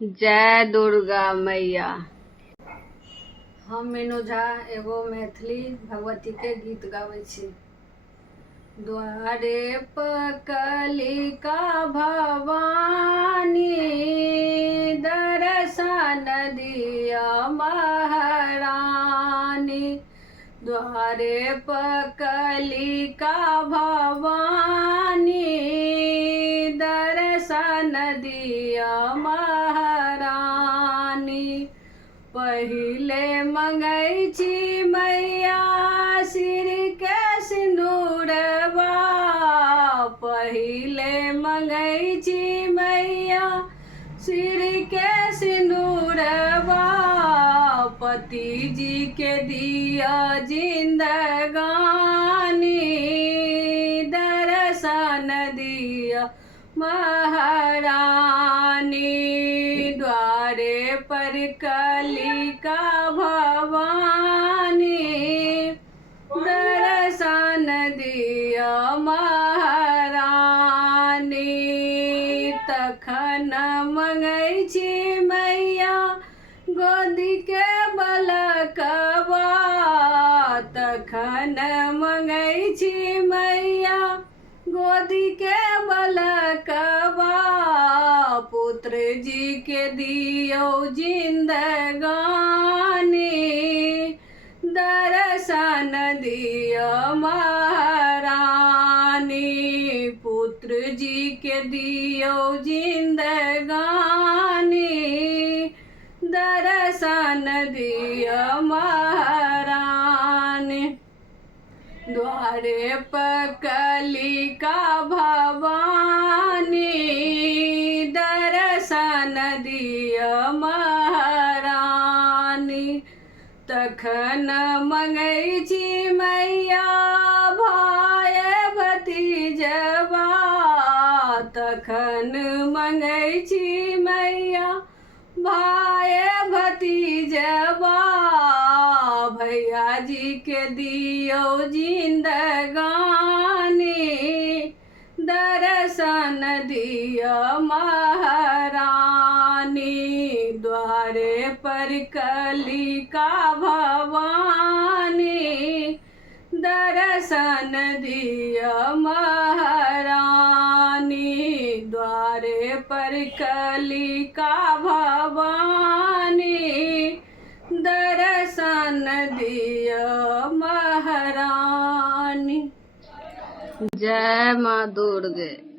जय दुर्गा मैया। हम मीनू झा एगो मैथिली भगवती के गीत गाबै छी। द्वारे पर कलिका भवानी, दर्शन दिया महारानी। द्वारे पर कलिका भवानी, दर्शन दिया महारानी। पहिले मंगै छी मैया सिर के सिंदूरवा, पहिले मंगै छी मैया सिर के सिंदूरवा। पति जी के दिया जिंदगानी, दर्शन दिया महारानी। द्वारे पर कलिका भवानी, दर्शन दिया महारानी। तखन मंगै छी मैया गोदी के बलकवा, तखन मंगै छी मैया गोदी के बलकवा। पुत्र जी के दियो जिंदगानी, दर्शन दिया महारानी। पुत्र जी के दियो जिंदगानी, दर्शन दिया महारानी। द्वारे पर कलिका भवानी, दर्शन दिया महारानी। तखन मंगै छी मैया भाय भतीजवा, तखन मंगै छी मैया भाय भतीजवा। भैया जी के दियो जिंदगानी, दर्शन दिया महारानी। द्वारे पर कलिका भवानी, दर्शन दिया महारानी। द्वारे पर कलिका भवानी, दर्शन दिया महारानी। जय माँ दुर्गे।